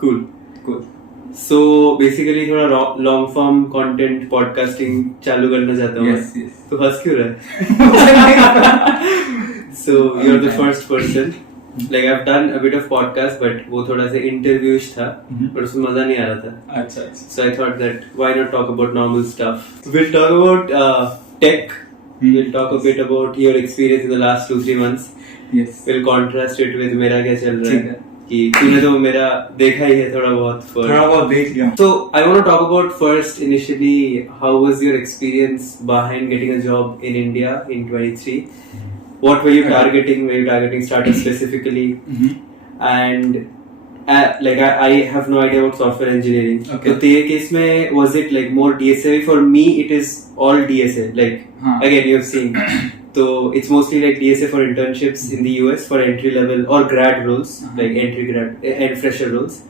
Cool. So basically थोड़ा long form content podcasting चालू करना चाहता हूँ. Yes. तो हंस क्यों रहा है? So you're the first person. Like I've done a bit of podcast, but वो थोड़ा सा interviewish था, पर उसमें मजा नहीं आ रहा था. अच्छा. So I thought that why not talk about normal stuff? We'll talk about tech. We'll talk a bit about your experience in the last 2-3 months. Yes. We'll contrast it with मेरा क्या चल रहा ठीक है. है. कि तूने तो मेरा देखा ही है थोड़ा बहुत देख लिया. So I want to talk about first initially how was your experience behind getting a job in India in 23? What were you targeting? Were you targeting startups specifically? And like I have no idea about software engineering. Okay. So तेरे case में was it like more DSA? For me it is all DSA. Like again you have seen. So it's mostly like DSA for internships in the US for entry level or grad roles, like entry grad and fresher roles.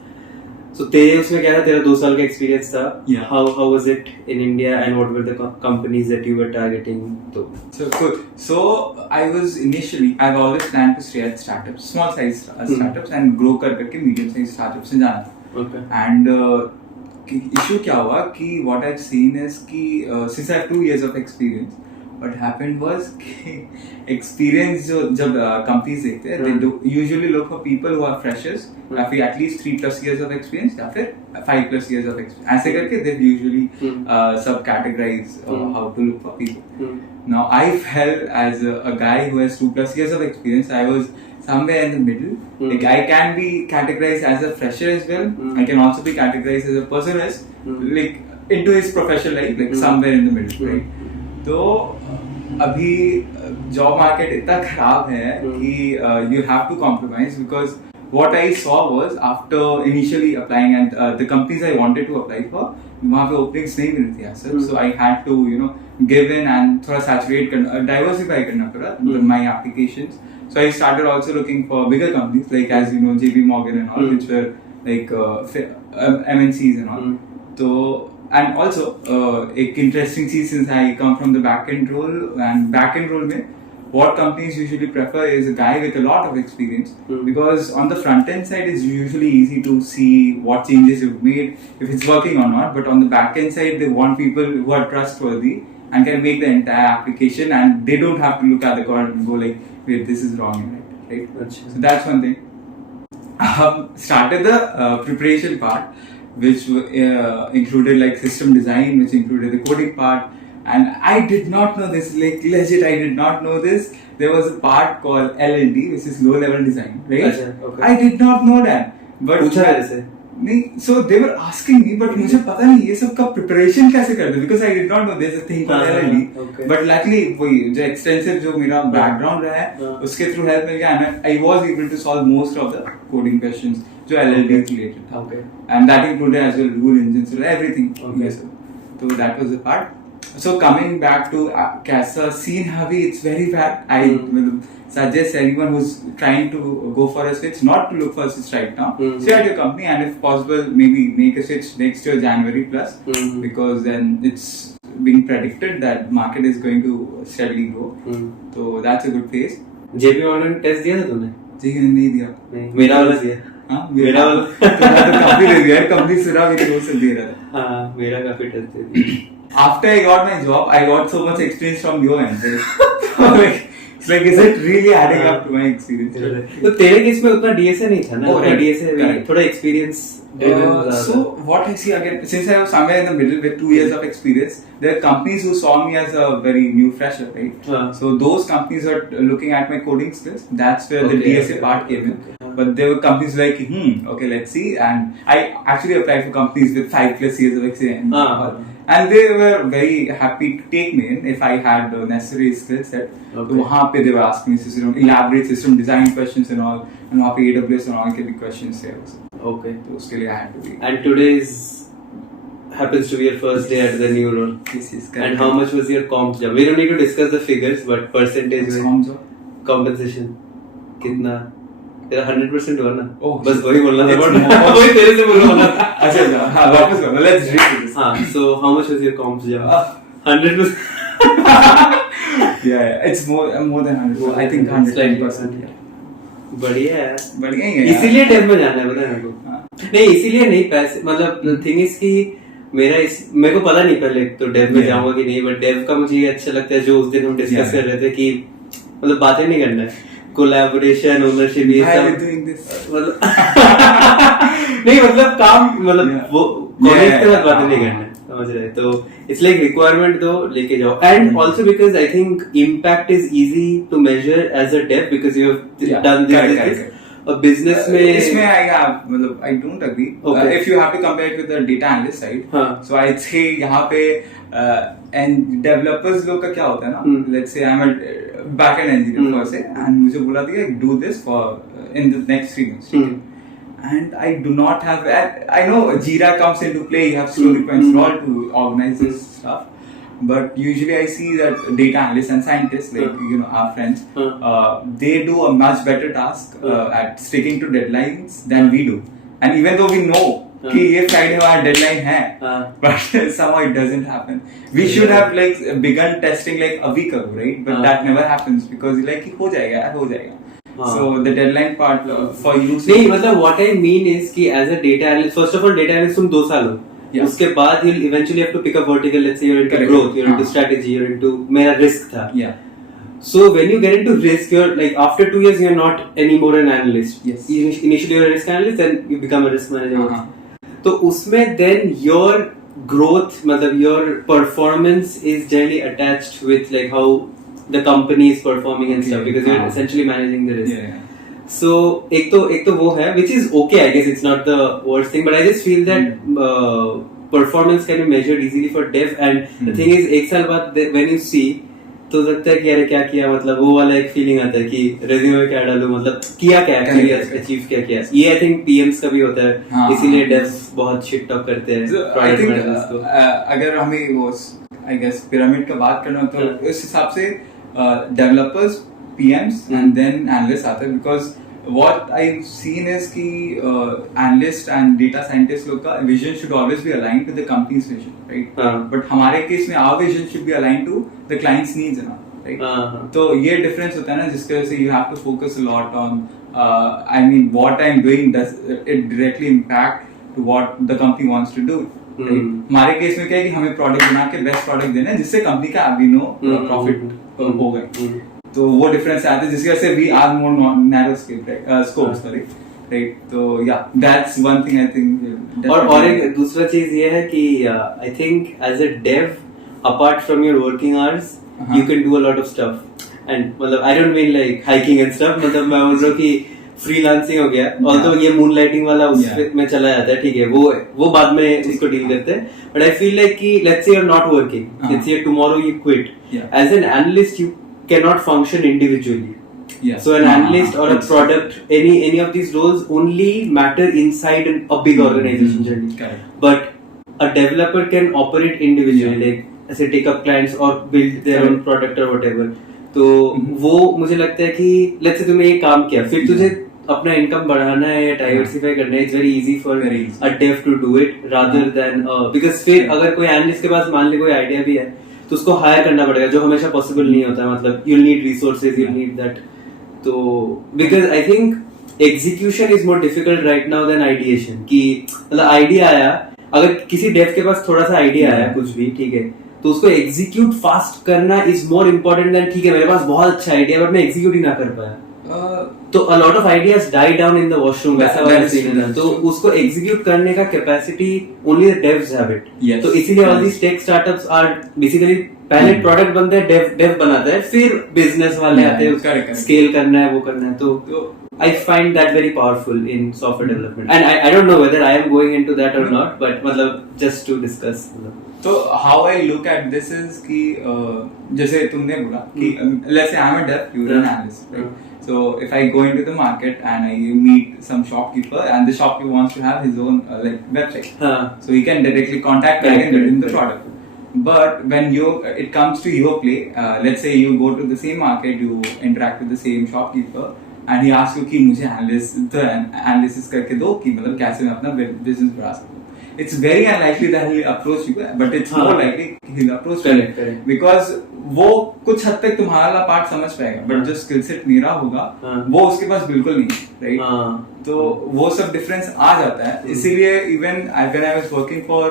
So तेरे उसमें क्या था? तेरा 2 साल का experience था. Yeah. How was it in India and what were the companies that you were targeting? So good. So I was initially, I've always planned to stay at startups, small size startups and grow करके medium size startups में जाना था. Okay. And issue क्या हुआ कि what I've seen is कि since I have 2 years of experience, what happened was experience जो जब companies देखते हैं, they do usually look for people who are freshers, या फिर at least 3+ years of experience, या फिर 5+ years of experience. ऐसे करके they usually sub-categorize how to look for people. Now I felt as a guy who has 2+ years of experience, I was somewhere in the middle. Like I can be categorized as a fresher as well. I can also be categorized as a person who is like into his professional life, like somewhere in the middle, right? तो अभी job market इतना खराब है कि you have to compromise because what I saw was after initially applying and the companies I wanted to apply for वहाँ पे openings नहीं मिल रही थी so I had to give in and थोड़ा saturate करना diversify करना पड़ा my applications. So I started also looking for bigger companies like as you know JP Morgan and all which were like MNCs and all. So and also एक interesting चीज since I come from the back-end role and back-end role में what companies usually prefer is a guy with a lot of experience because on the front-end side it's usually easy to see what changes you've made if it's working or not, but on the back-end side they want people who are trustworthy and can make the entire application and they don't have to look at the code and go like wait this is wrong right? So that's one thing. Started the preparation part which included like system design, which included the coding part, and I did not know this, like legit I did not know this. There was a part called LLD, which is low level design, right? Okay. I did not know that. But पूछा मेरे से? नहीं, so they were asking me, but मुझे पता नहीं ये सब का preparation कैसे करते because I did not know there's a thing called LLD. Okay. But luckily वही जो extensive जो मेरा background रहा है उसके through help मिल गया and I was able to solve most of the coding questions जो LLD related था. Okay. And that included as well rule engines, everything. Okay. So that was the part. So coming back to कैसा scene अभी it's very bad. I will suggest anyone who's trying to go for a switch not to look for a switch right now. Stay at your company and if possible maybe make a switch next year January plus because then it's being predicted that market is going to steadily grow. So that's a good phase. JP Morgan test दिया था तूने? जी नहीं दिया. नहीं, मेरा वाला दिया. हाँ मेरा वाला तो काफी दे दिया कंपनी सुना मेरी वो से दे रहा था. हाँ मेरा काफी टेस्ट दे दिया. After I got my job, I got so much experience from your end. Right? It's like, is it really adding up to my experience? तो तेरे केस में उतना DSA नहीं था ना? Oh, right. DSA थोड़ा experience driven. So what I see again, since I was somewhere in the middle with 2 years of experience, there are companies who saw me as a very new fresher, right? So those companies are looking at my coding skills. That's where the DSA part came in. But there were companies like, okay, let's see. And I actually applied for companies with 5+ years of experience. And they were very happy to take me in if I had the necessary skill set. So वहाँ पे they were asking me elaborate system design questions and all. And वहाँ पे AWS and all के भी questions थे. Okay. तो उसके लिए I had to be. And today's happens to be your first day at the new role. Yes, and how much was your comp job? We don't need to discuss the figures, but percentage comp job? Compensation कितना? तेरा 100% हुआ ना? बस वही बोलना था. वही तेरे से बोलना था. अच्छा हाँ वापस करो. Let's read this. हाँ. So how much was your comp job? 100%. Yeah, it's more than 100. I think 110%. बढ़िया है. बढ़िया ही है. इसीलिए टेप में जाना है पता है मेरे को. नहीं इसीलिए नहीं पैसे मतलब थिंग इज कि मेरे को पता नहीं पहले तो डेव में जाऊंगा कि नहीं, बट डेव का मुझे ये अच्छा लगता है जो उस दिन हम डिस्कस कर रहे थे कि मतलब बातें नहीं करना है, कोलैबोरेशन ओनरशिप ये सब मतलब नहीं मतलब काम मतलब वो कॉलेज के साथ बातें नहीं करना है, समझ रहे, तो इट्स लाइक रिक्वायरमेंट दो लेके जाओ, and also because I think impact is easy to measure as a dev because you have done this और बिजनेस में इसमें मतलब I don't agree. If you have to compare it with the data analyst side, so I'd say यहाँ पे and developers लोग का क्या होता है ना, let's say I'm a backend engineer for say, and मुझे बोला दिया do this for in the next 3 months. And I do not have. I know Jira comes into play. You have story points and all to organize this stuff. But usually I see that data analysts and scientists, like our friends, they do a much better task at sticking to deadlines than we do. And even though we know कि ये Friday हमारा deadline है, but somehow it doesn't happen. We should have like begun testing like a week ago, right? But that never happens because like कि हो जाएगा. So the deadline part for you. नहीं मतलब what I mean is कि as a data analyst, first of all data analyst तुम 2 साल हो. उसके बाद you'll eventually have to pick a vertical. Let's say you're into growth, you're into strategy, you're into मेरा risk था. So when you get into risk, you're like after 2 years you're not anymore an analyst. Yes. Initially you're a risk analyst, then you become a risk manager. तो उसमें then your growth मतलब your performance is generally attached with like how the company is performing and stuff because you're essentially managing the risk. So एक तो वो है which is okay, I guess it's not the worst thing, but I just feel that performance can be measured easily for dev, and the thing is एक साल बाद when you see तो लगता है कि अरे क्या किया, मतलब वो वाला एक फीलिंग आता है कि रेज्यूमे में क्या डालूं, मतलब किया क्या एक्चुअली, अचीव क्या किया. ये आई थिंक पीएम्स का भी होता है, इसीलिए devs बहुत शिट टॉक करते हैं प्रोडक्ट मैनेजर्स को. अगर हमें वो आई गेस पिरामिड का बात करना तो उस हिसाब से developers, PMs and then analysts आते हैं, because what I've seen is कि analyst and data scientist लोग का vision should always be aligned to the company's vision, right? But हमारे केस में our vision should be aligned to the client's needs and all, right? तो ये difference होता है ना जिसके वजह से you have to focus a lot on I mean what I'm doing, does it directly impact to what the company wants to do? हमारे case में क्या है कि हमें प्रोडक्ट बना के बेस्ट प्रोडक्ट देना है जिससे कंपनी का वी नो प्रॉफिट होगा. तो वो डिफरेंस आता है जिसकी वजह से we are more narrow scope sorry, right? तो yeah that's one thing I think. और एक दूसरा चीज ये है कि I think as a dev apart from your working hours you can do a lot of stuff, and मतलब I don't mean like hiking and stuff, मतलब मैं बोल रहा हूँ कि फ्रीलांसिंग हो गया, और तो ये मूनलाइटिंग वाला उसमें चला जाता है, ठीक है, वो बाद में इसको डील करते हैं. बट आई फील लाइक कि let's say you are not working, let's say tomorrow you quit, as an analyst you cannot function individually. So an analyst or a product, any of these roles only matter inside a big organization generally. But a developer can operate individually, like as a take up clients or build their own product or whatever. तो वो मुझे लगता है कि let's say तुमने ये काम किया, फिर तुझे अपना इनकम बढ़ाना है या डाइवर्सिफाई करना है, it's very easy for a dev to do it rather than because फिर अगर कोई एनालिस्ट के पास मान ले कोई आइडिया भी है तो उसको हायर करना पड़ेगा, जो हमेशा पॉसिबल नहीं होता, मतलब you need resources, you need that. तो because I think execution is more difficult right now than ideation, कि मतलब आइडिया आया, अगर किसी डेव के पास थोड़ा सा आइडिया आया कुछ भी, ठीक है, तो उसको एग्जीक्यूट फास्ट करना इज मोर इम्पोर्टेंट देन ठीक है मेरे पास बहुत अच्छा आइडिया बट मैं एग्जीक्यूट ही ना कर पाया. तो a lot of ideas die down in the washroom, वैसा वाला सीन है. तो उसको एग्जीक्यूट करने का capacity only the devs have it. तो इसीलिए all these tech startups are basically पहले प्रोडक्ट बनता है, डेव बनाता है, फिर बिजनेस वाले आते हैं, स्केल करना है, वो करना है. तो I find that very powerful in software development, and I don't know whether I am going into that or not, but मतलब just to discuss. तो how I look at this is कि जैसे तुमने बोला कि let's say I'm a dev, you're an analyst, right? So if I go into the market and I meet some shopkeeper and the shopkeeper wants to have his own like website, so he can directly contact me and get him the product. But when it comes to your play, let's say you go to the same market, you interact with the same shopkeeper and he asks you कि मुझे analysis करके दो कि मतलब कैसे मैं अपना business बढ़ा सकूँ. it's very unlikely that he'll approach you, but it's हाँ. more likely he'll approach Correct, you correct. because वो कुछ हद तक तुम्हारा पार्ट समझ पाएगा, हाँ. बट जो स्किल सेट मेरा होगा हाँ. वो उसके पास बिल्कुल नहीं है, राइट? हाँ. तो वो सब डिफरेंस आ जाता है, इसीलिए even when I was working for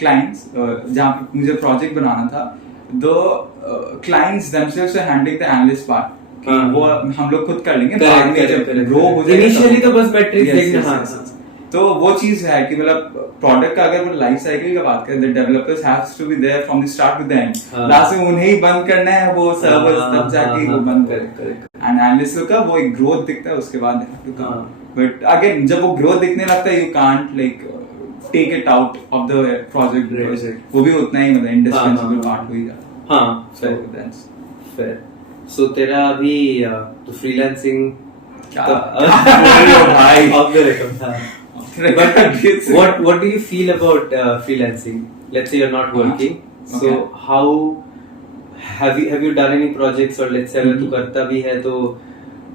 clients जहाँ पे मुझे प्रोजेक्ट बनाना था, the clients themselves are handling the analyst part कि हाँ. वो हम लोग खुद कर लेंगे, Correct, बाद में correct, जब correct. ग्रो हो जाएगा Initially तब- तो बस metrics Yes, देखना, yes, हाँ, yes, हाँ. yes. तो वो चीज है कि मतलब प्रोडक्ट का अगर लाइफ साइकिल का बात करें, the developers haves to be there from the start to the end, हाँ. लास्ट में उन्हें ही बंद करना है वो सर्वर्स, हाँ, तब जाके हाँ, वो बंद correct, करें, correct. एंड एनालिस्ट का वो एक ग्रोथ दिखता है, उसके बाद हाँ. बट अगेन जब वो ग्रोथ दिखने लगता है, you can't like take it out of the project, Right. वो भी उतना ही मतलब इंडिस्पेंसिबल हाँ, पार्ट हो ही जाता है. हाँ. So Fair. that's Fair. So तेरा अभी तो फ्रीलांसिंग क्या बोल रहे हो भाई? off the record, हाँ. But what do you feel about freelancing? Let's say you're not working. So Okay. how have you done any projects, or let's say अगर तू करता भी है तो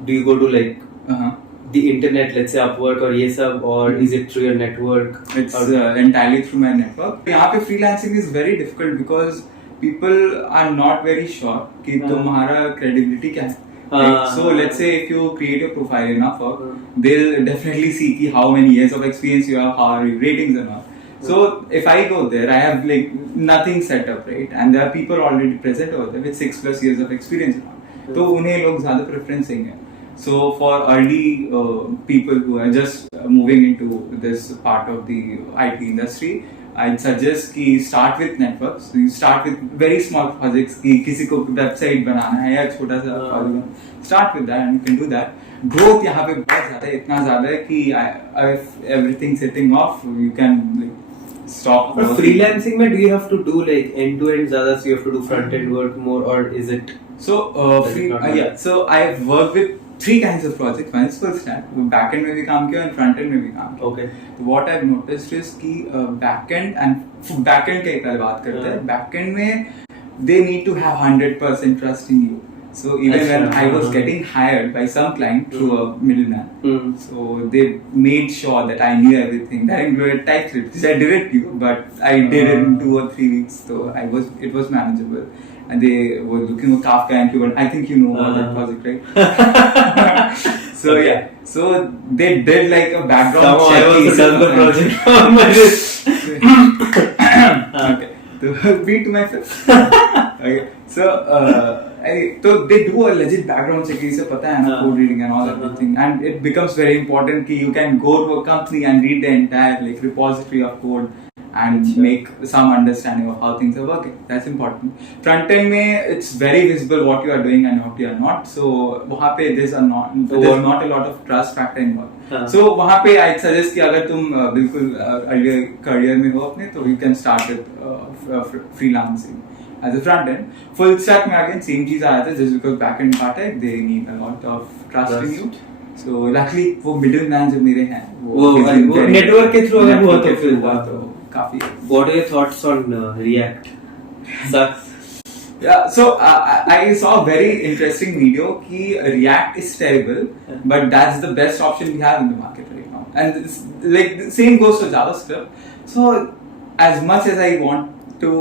do you go to like uh-huh. the internet, let's say Upwork और ये सब, or is it through your network? It's Or- entirely through my network. यहाँ पे freelancing is very difficult because people are not very sure कि हाँ. तुम्हारा credibility क्या है. हाँ. So let's say if you create a profile in Upwork, हाँ. they'll definitely see कि how many years of experience you have, how are your ratings and all. So if I go there, I have like nothing set up, right? And there are people already present over there with 6+ years of experience and all. तो उन्हें लोग ज़्यादा preference देंगे. So for early people who are just moving into this part of the IT industry, I'd suggest कि start with networks. You start with very small projects कि किसी को website बनाना है या छोटा सा project. Start with that and you can do that. Growth यहाँ पे बहुत ज़्यादा है, इतना ज़्यादा है कि if everything setting off, you can like stop. But freelancing में do you have to do like end to end ज़्यादा, so you have to do front end work more, or is it? So Does it not matter? yeah, so I've worked with 3 kinds of projects. One is full stack, back end में भी काम किया और front end में भी काम किया. Okay. What I've noticed is कि back end and back end की पहले बात करते हैं. Back end में they need to have 100% trust in you. So even when I was getting hired by some client through a middleman, so they made sure that I knew everything. That included TypeScript, which I didn't do, but I did it in 2 or 3 weeks. So it was manageable. And they were looking at Kafka and Kubernetes. I think you know about that project, right? So Okay. yeah, so they did like a background Somehow check. I also done the project on my list. Okay, so beat to myself. Okay, so so they do a legit background check. इसे पता है ना, code reading and all everything, and it becomes very important कि you can go to a company and read the entire like repository of code and make some understanding of how things are working. That's important. Front end में it's very visible what you are doing and what you are not. So वहाँ पे there's not a lot of trust factor involved. हाँ. So वहाँ पे I suggest कि अगर तुम बिल्कुल earlier career में हो अपने, तो you can start with freelancing as a front end. Full stack में again same चीज आ जाता है, just because back end part है, they need a lot of trust in you. So luckily वो middleman जो मेरे हैं वो network के through अगर हुआ तो फिर हुआ तो काफी. What are your thoughts on React? Sucks. Yeah, so I saw a very interesting video कि React is terrible, but that's the best option we have in the market right now. And it's, like the same goes to JavaScript. So as much as I want to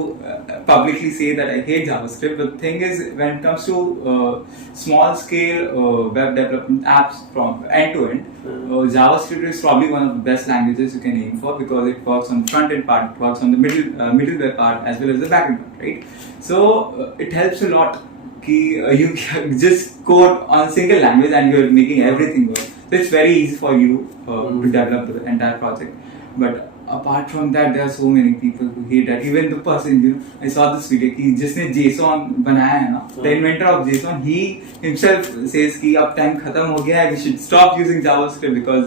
publicly say that I hate JavaScript, the thing is when it comes to small scale web development apps from end to end, JavaScript is probably one of the best languages you can aim for because it works on the front end part, it works on the middleware part as well as the back end part, right? So it helps a lot कि you can just code on a single language and you're making everything work. So it's very easy for you to develop the entire project. But apart from that, there are so many people who hate that. Even the person, you know, I saw this video कि जिसने JSON बनाया है ना, the inventor of JSON, he himself says कि अब time खत्म हो गया है, we should stop using JavaScript because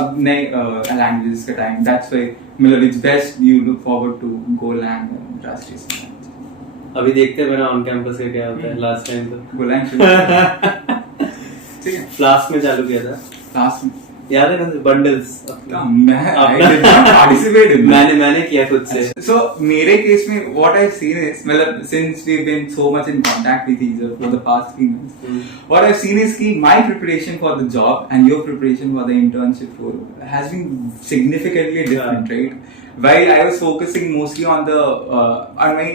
अब नए languages का time. That's why मतलब it's best you look forward to Golang and Rust. अभी देखते हैं मेरा ऑन कैंपस का क्या होता है. लास्ट टाइम तो Golang ठीक है. फ्लास्क में चालू किया था. Last में याद है ना बंडल्स मैंने किया खुद से. So मेरे केस में what I've seen is मतलब since we've been so much in contact with each other for the past 3 months, what I've seen is कि my preparation for the job and your preparation for the internship role has been significantly different, right? While I was focusing mostly on the on my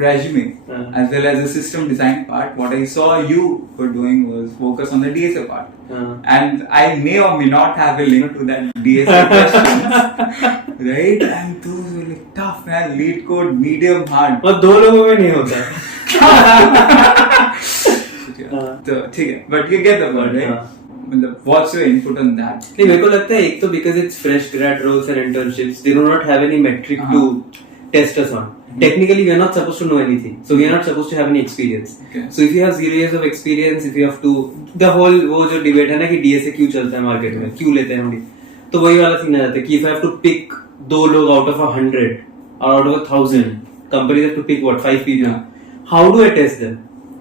resume as well as the system design part, what I saw you were doing was focus on the DSA part. And I may or may not have a link to that DSA questions, right? And those were like tough, man. Lead code, medium, hard. और 2 लोगों में नहीं होता. तो ठीक है, but you get the point, right? मतलब what's your input on that? नहीं, मेरे को लगता है एक तो because it's fresh grad roles and internships, they do not have any metric to test us on. Technically, we are not supposed to know anything, so we are not supposed to have any experience. Okay. So if you have 0 years of experience, if you have to the whole वो जो debate है ना कि DSA क्यों चलता है market में, क्यों लेते हैं हम, तो वही वाला सीन आ जाता है कि if I have to pick 2 लोग out of 100 or out of 1000, companies have to pick what 5 people. How do I test them?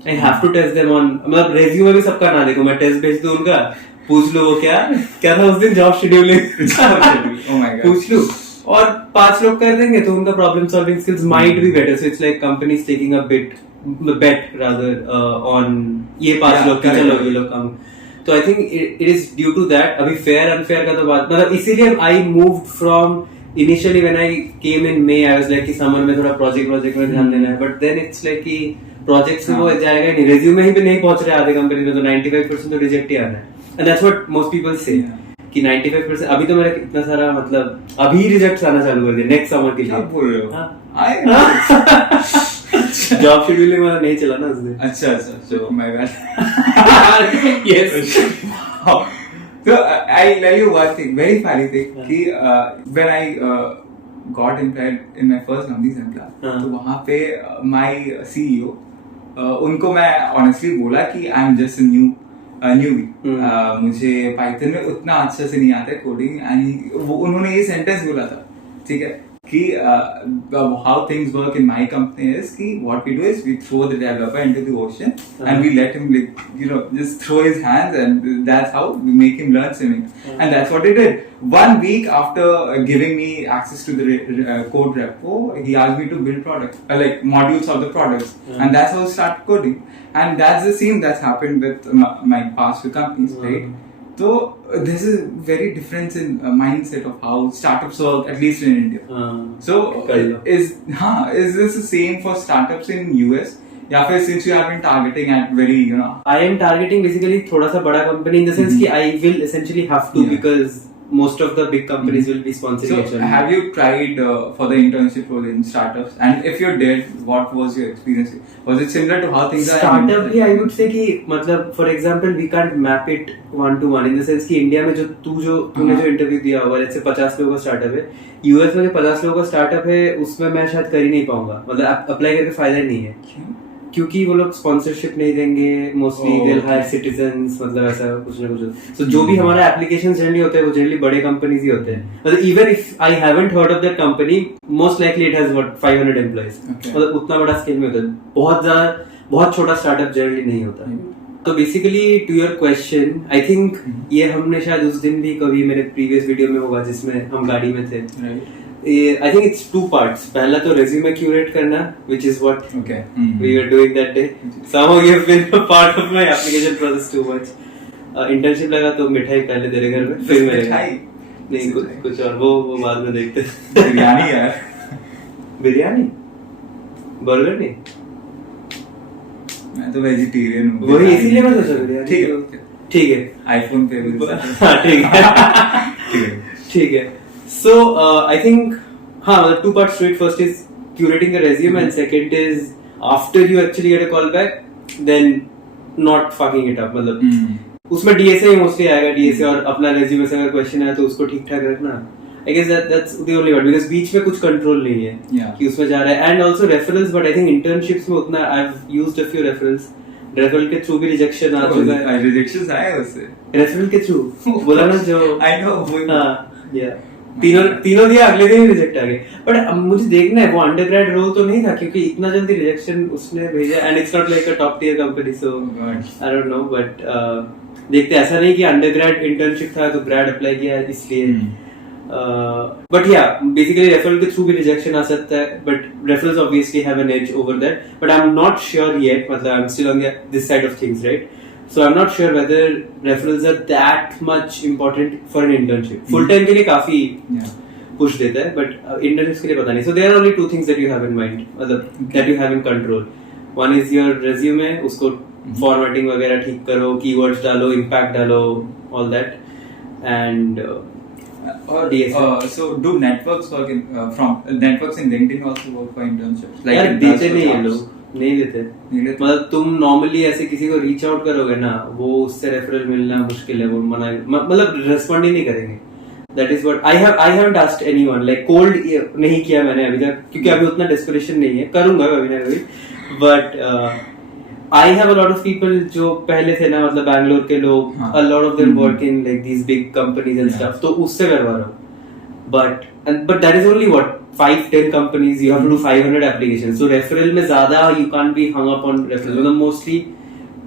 I have to test them on मतलब resume में भी सबका ना देखो, मैं टेस्ट भेज दूं उनका, पूछ लो वो क्या था उस दिन job scheduling, oh my God. पूछ लो और 5 लोग कर देंगे तो उनका problem solving skills might be better. So it's like companies taking a bet rather on ये 5 लोग की चलो ये लोग काम. तो I think it is due to that. अभी फेयर अनफेयर का तो बात मतलब इसीलिए I moved from initially when I came in May I was like कि समर में थोड़ा प्रोजेक्ट में ध्यान देना है, बट देन इट्स लाइक कि प्रोजेक्ट से वो जाएगा नहीं, रिज्यूमे ही पे नहीं पहुंच रहे आधे कंपनी में, तो 95% तो रिजेक्ट ही आ रहा है. And that's what most people से कि 95%. अभी तो मेरा कितना सारा मतलब अभी रिजेक्ट आना चालू कर दिया नेक्स्ट समर के लिए. क्या बोल रहे हो? जॉब शेड्यूलिंग वाला नहीं चला ना उस दिन. अच्छा so my bad. Yes. So I'll tell you one thing, very funny thing कि when I got employed in my first company Zenpla, तो वहाँ पे my CEO उनको मैं honestly बोला कि I'm just a newbie. मुझे पाइथन में उतना अच्छा से नहीं आता है कोडिंग, एंड वो उन्होंने ये सेंटेंस बोला था, ठीक है, कि how things work in my company is कि what we do is we throw the developer into the ocean and we let him like just throw his hands, and that's how we make him learn swimming. And that's what they did. 1 week after giving me access to the code repo, he asked me to build products like modules of the products, and that's how I started coding. And that's the same that's happened with my past few companies, right? So there's a very difference in mindset of how startups work, at least in India. So is this the same for startups in US? या फिर since you have been targeting at very I am targeting basically थोड़ा सा बड़ा company in the sense कि I will essentially have to because most of the big companies will be sponsoring. So have you tried for the internship role in startups? And if you did, what was your experience? Was it similar to how things are? Startup he I would say कि मतलब for example we can't map it 1-to-1 in the sense कि India में जो तूने जो interview दिया होगा जैसे 50 लोगों का स्टार्टअप है, यूएस में जो 50 लोगों का स्टार्टअप है उसमें मैं शायद कर ही नहीं पाऊंगा, मतलब अप्लाई करके फायदा नहीं है. क्योंकि वो लोग स्पॉन्सरशिप नहीं देंगे, mostly they will hire citizens, मतलब ऐसा कुछ ना कुछ. सो जो भी हमारा एप्लीकेशन जनरली होते हैं वो जनरली बड़े कंपनीज ही होते हैं. मतलब even if I haven't heard of that company, most likely it has what 500 employees. मतलब उतना बड़ा स्केल में होता है, बहुत छोटा स्टार्टअप जनरली नहीं होता. तो basically to your question, I think ये हमने शायद उस दिन भी कभी मेरे प्रीवियस वीडियो में होगा जिसमें हम गाड़ी में थे. I think it's 2 parts. पहला तो resume curate करना, which is what we were doing that day. Somehow you have been a part of my application process too much. Internship लगा तो मिठाई पहले तेरे घर में, फिर मेरे घर. नहीं कुछ और वो बाद में देखते. बिरयानी यार. बिरयानी? बर्गर नहीं? मैं तो वेजिटेरियन हूँ. वही इसीलिए मैं सोचा बिरयानी. ठीक है. iPhone पे भी. ठीक है. So I think the 2 parts to it. First is curating the resume, and second is after you actually get a call back, then not fucking it up. मतलब उसमें DSA ही mostly आएगा, DSA और अपना resume से अगर question आया तो उसको ठीक ठाक रखना. I guess that's the only one because बीच में कुछ control नहीं है कि उसमें जा रहा है. And also referrals, but I think internships में उतना I've used a few referrals. Referral के थ्रू भी रिजेक्शन आ चुका है. रिजेक्शंस आए उससे रेफरल के थ्रू बोला ना जो I know. या तीनों दिया, अगले दिन ही रिजेक्ट आ गए. बट मुझे देखना है वो अंडरग्रेड रोल तो नहीं था क्योंकि इतना जल्दी रिजेक्शन उसने भेजा, and it's not like a top tier company, so I don't know. But देखते हैं, ऐसा नहीं कि अंडरग्रेड इंटर्नशिप था तो ग्रेड अप्लाई किया इसलिए। बट या बेसिकली रेफरल के थ्रू भी रिजेक्शन आ सकता है, but referrals obviously have an edge over that, but I am not sure yet, मतलब I am still on this side of things, right? So I'm not sure whether referrals are that much important for an internship. Full time के लिए काफी push देता है, but internships के लिए पता नहीं. So there are only two things that you have in mind, मतलब that you have in control. One is your resume, उसको formatting वगैरह ठीक करो, keywords डालो, impact डालो, all that, and so do networks work in from networks in LinkedIn also work for internships? Like यार देते नहीं है लोग, नहीं देते। मतलब तुम नॉर्मली ऐसे किसी को रीच आउट करोगे ना, वो उससे रेफरल मिलना मुश्किल है, वो मना, मतलब रिस्पॉन्ड ही नहीं करेंगे। That is what I haven't asked anyone, like cold नहीं किया मैंने अभी तक, क्योंकि अभी उतना डेस्परेशन नहीं है, करूंगा कभी ना कभी, but I have a lot of people जो पहले थे ना, मतलब बैंगलोर के लोग, अ lot of them work in like these big companies and stuff, तो उससे करवा रहा हूँ। But that is only what 5-10 companies, you have to do 500 applications. So referral में ज़्यादा you can't be hung up on referral. मतलब mostly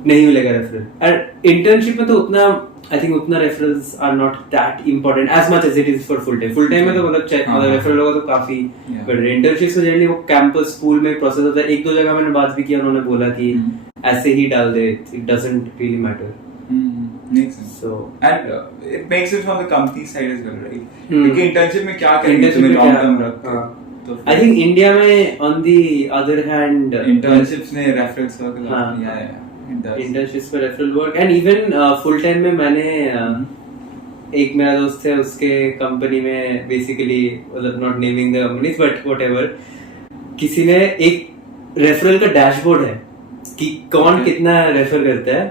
नहीं मिलेगा referral. And internship में तो उतना, I think उतना referrals are not that important as much as it is for full time. Full time में तो मतलब referral होगा तो काफी, but internship से generally वो campus school में process होता है। एक दो जगह मैंने बात भी किया, उन्होंने बोला कि ऐसे ही डाल दे, it doesn't really matter. Makes sense. So and it makes it from the company side as well, right? क्योंकि internship में क्या करेंगे तुम्हें long term रख के? तो I think India में on the other hand internships में referrals work, yeah, internships में referral work, and even full time में मैंने एक मेरा दोस्त है, उसके कंपनी में basically, मतलब not naming the companies but whatever, किसी ने एक referral का डैशबोर्ड है कि कौन कितना रेफर करता है,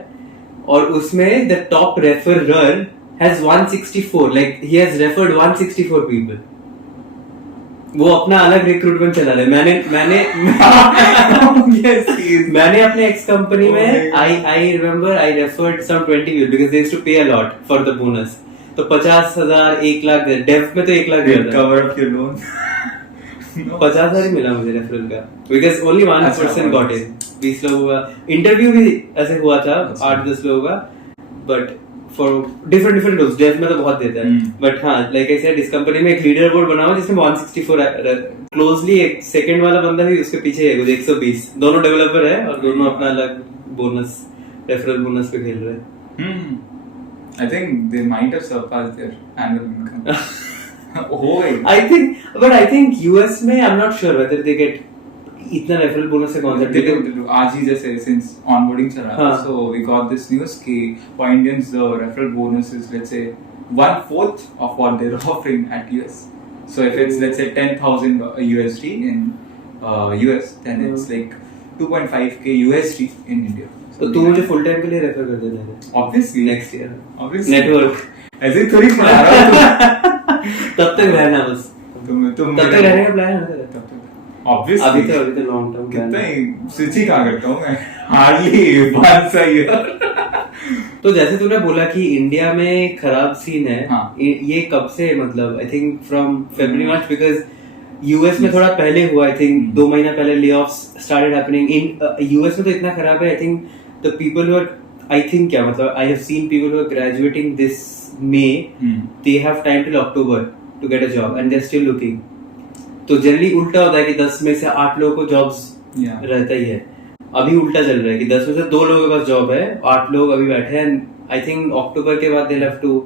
और उसमें the top referrer has 164, like he has referred 164 people. वो अपना अलग रिक्रूटमेंट चला रहा है। मैंने अपने एक्स कंपनी में I remember I referred some 20 people because they used to pay a lot for the bonus. तो 50,000 1 लाख डेव में तो 1 लाख दिया था। cover up your loan. 50,000 ही मिला मुझे रेफरल का, because only 1% got it. 20 लोगों का इंटरव्यू भी ऐसे हुआ था, 8-10 लोगों का, but for different roles. Dev में तो बहुत देता है, बट हाँ, लाइक आई सेड, इस कंपनी में एक लीडर बोर्ड बना हुआ जिसमें 164 क्लोजली, एक सेकंड वाला बंदा भी उसके पीछे है, 120, दोनों डेवलपर है और दोनों अपना अलग बोनस, रेफरल बोनस पे खेल रहे हैं। I think they might have surpassed their annual income. I think US में I'm not sure whether they get इतना रेफरल बोनस से कौन सा they do. आज ही जैसे since onboarding चल रहा था, so we got this news कि for Indians the referral bonus is, let's say, 1/4 of what they're offering at US. So if it's, let's say, 10,000 USD in US, then it's like 2.5k USD in India. तो तू मुझे full time के लिए refer कर देना है। Obviously next year. Obviously. Network ऐसे थोड़ी बना रहा हूँ। तब तक रहना बस। तब तक रहने का प्लान है मेरा। Obviously. अभी तो लॉन्ग टर्म कितना ही स्विच ही कहाँ करता हूँ मैं, हार्डली once a year. तो जैसे तूने बोला कि इंडिया में खराब सीन है, हाँ. ये कब से, मतलब I think from February March, because US में थोड़ा पहले हुआ, आई थिंक 2 महीना पहले layoffs started happening in US में। तो इतना खराब है, I think the people who are, I think क्या मतलब, I have seen people who are graduating this May, they have time till October to get a job and they are still looking. तो generally उल्टा होता है कि 10 में से 8 लोगों को जॉब्स रहता ही है। अभी उल्टा चल रहा है कि 10 में से 2 लोगों के पास जॉब है, 8 लोग अभी बैठे हैं। आई थिंक अक्टूबर के बाद they have to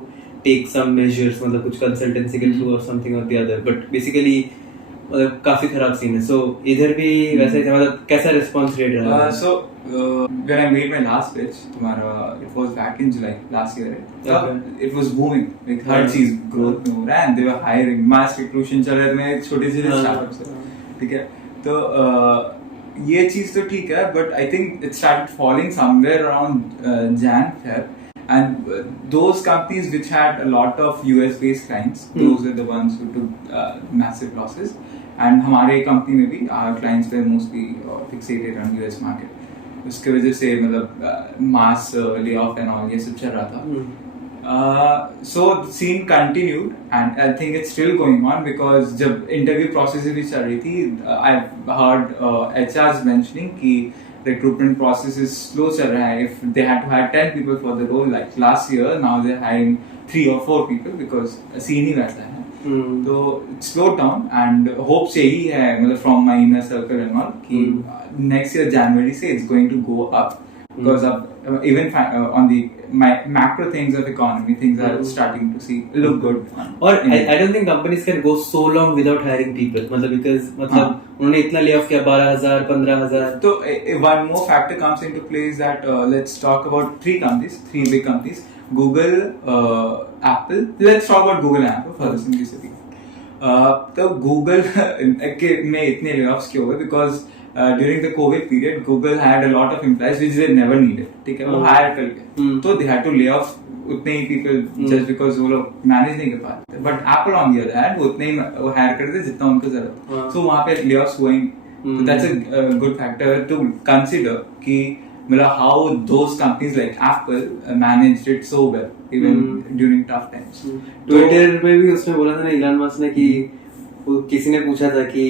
take some measures, मतलब कुछ कंसल्टेंसी के थ्रू और समथिंग और द अदर, बट बेसिकली मतलब काफी खराब सीन है। सो इधर भी वैसे ही, मतलब कैसा रिस्पांस रेट रहा? So when I made my last pitch, तुम्हारा it was back in July last year, right? It was booming, like हर चीज growth में हो रहा है, and they were hiring, mass recruitment चल रहा है, मैं छोटे से स्टार्टअप से, ठीक है? तो ये चीज तो ठीक है, but I think it started falling somewhere around Jan-Feb. And those companies which had a lot of US-based clients, those are the ones who took massive losses. And हमारे company में भी our clients were mostly fixated on US market. उसके वजह से मतलब mass layoff and all ये सब चल रहा था. So the scene continued and I think it's still going on because जब interview process भी चल रही थी, I've heard HRs mentioning कि recruitment process is slow चल रहा है. If they had to hire 10 people for the role like last year, now they're hiring 3 or 4 people because scene ही वैसा है. तो slow down and hopes यही है मतलब from my inner circle and all कि next year January से it's going to go up because of even on the macro things of economy things are starting to see look good. और I don't think companies can go so long without hiring people मतलब because मतलब उन्होंने इतना lay off किया 12,000 15,000. So one more factor comes into play is that let's talk about three big companies, Google, Apple. Let's talk about Google and Apple for the simplicity. तो Google में इतने layoffs क्यों हुए because during the COVID period, Google had a lot of employees which they never needed. ठीक है, वो hire कर लिए, तो they had to lay off उतने ही people just because वो लोग manage नहीं कर पाते. But Apple on the other hand, वो उतने ही वो hire करते जितना उनको जरूरत था. So वहाँ पे layoffs हुए. So that's a good factor to consider कि मतलब how those companies like Apple managed it so well even during tough times. Twitter में भी उसने बोला था ना Elon Musk ने कि किसी ने पूछा था कि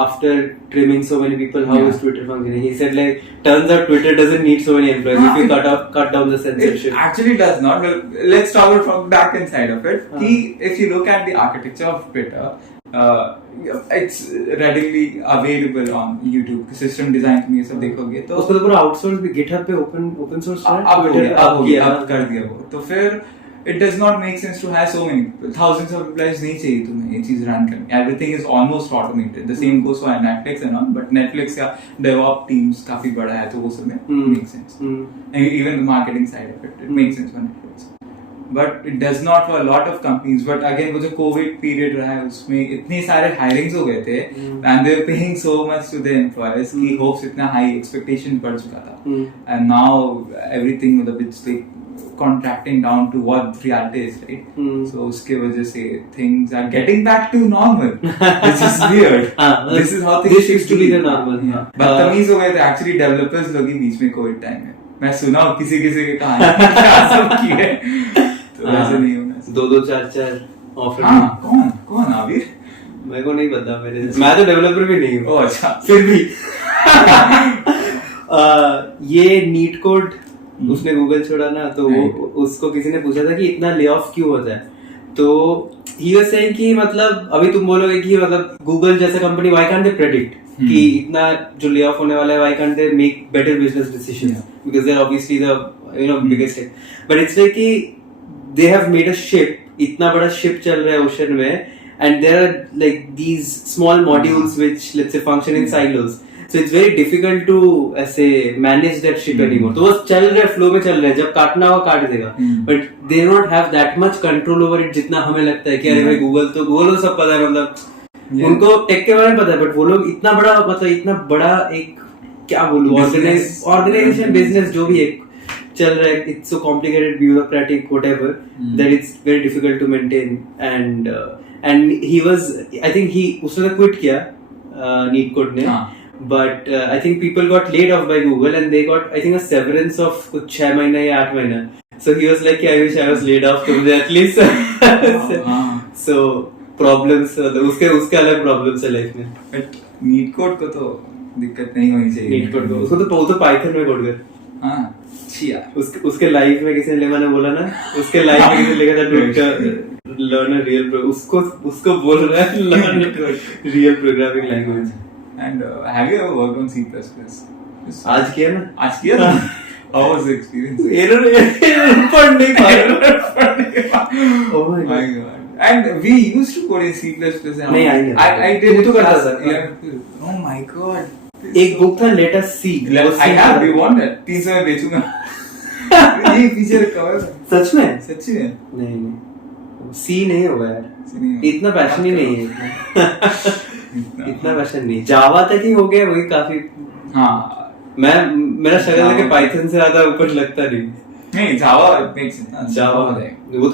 after trimming so many people how is Twitter functioning? He said like turns out Twitter doesn't need so many employees if you cut down the censorship. It actually does not. Let's talk about from back end side of it. कि if you look at the architecture of Twitter, it's readily available on YouTube. System design में ये सब देखोगे तो उसको तो पूरा outsource भी GitHub पे open source है. अब कर दिया वो. तो फिर it does not make sense to have so many people. Thousands of employees नहीं चाहिए तुम्हें ये चीज run करने. Everything is almost automated. The same goes for Netflix and all, but Netflix का DevOps teams काफी बड़ा है तो वो सब में makes sense. And even the marketing side of it makes sense for Netflix. But it does not for a lot of companies. But again वो जो COVID period रहा है उसमें इतने सारे hirings हो गए थे and they were paying so much to their employees कि hopes इतना high expectation बढ़ चुका था. And now everything मतलब it's like contracting down to what reality is, right? So उसके वजह से things are getting back to normal. This is weird. This is how things used to be the normal. बदतमीज हो गए थे actually developers लोग ही बीच में कोविड टाइम में. मैं सुना हूँ किसी के कहानी क्या सब किए. तो वैसे नहीं होना. 2-2 4-4 ऑफर. हाँ कौन आबिर? मेरे को नहीं पता. मैं तो डेवलपर भी नहीं हूँ. अच्छा फिर भी ये नीट कोड उसने गूगल छोड़ा ना तो उसको किसी ने पूछा था कि इतना ले ऑफ क्यों होता है. तो ही वाज सेइंग कि मतलब अभी तुम बोलोगे कि मतलब गूगल जैसा company why can't they predict कि इतना जो ले ऑफ होने वाला है why can't they make better business decisions because they are obviously the biggest. But it's like कि they have made a ship. इतना बड़ा शिप चल रहा है ओशन में and there are like these small modules which let's say function in silos. So it's very difficult to ऐसे manage that ship anymore. तो वो चल रहा है फ्लो में चल रहा है. जब काटना हो काट देगा. But they don't have that much control over it जितना हमें लगता है कि अरे भाई गूगल तो सब पता है मतलब उनको टेक के बारे में पता है. बट वो लोग इतना बड़ा एक क्या बोलूं ऑर्गेनाइजेशन बिजनेस जो भी एक चल रहा है. It's so complicated, bureaucratic, whatever that it's very difficult to maintain. And he was I think उसने quit किया नीट कोड ने. But I think people got laid off by Google and they got I think a severance of कुछ 6 महीना या 8 महीना. So he was like I wish I was laid off to at least. So problems उसके अलग problems है life में. But NEET code को तो दिक्कत नहीं होनी चाहिए. नीट कोड को उसको तो पाइथन में कोड कर. हाँ उसके लाइफ में किसी ने मैंने बोला ना उसके लाइफ में किसी ने लिखा था learn a real उसको बोल रहा है learn a real programming language. And have you ever worked on C++? आज किया ना. How was the experience? Error पढ़ नहीं पाया. Oh my god. And we used to code in C++. नहीं I did तो करता था. Oh my god. एक बुक था Let Us See. I have. You want that? 300 में बेचूंगा. ये पीछे रखा हुआ है. सच में? सच्ची में? नहीं. सी नहीं होगा यार. इतना पैशन ही नहीं है. इतना पैशन नहीं. जावा तक ही हो गया वही काफी. हाँ मेरा शक्ल है कि पाइथन से ज्यादा ऊपर लगता नहीं. जावा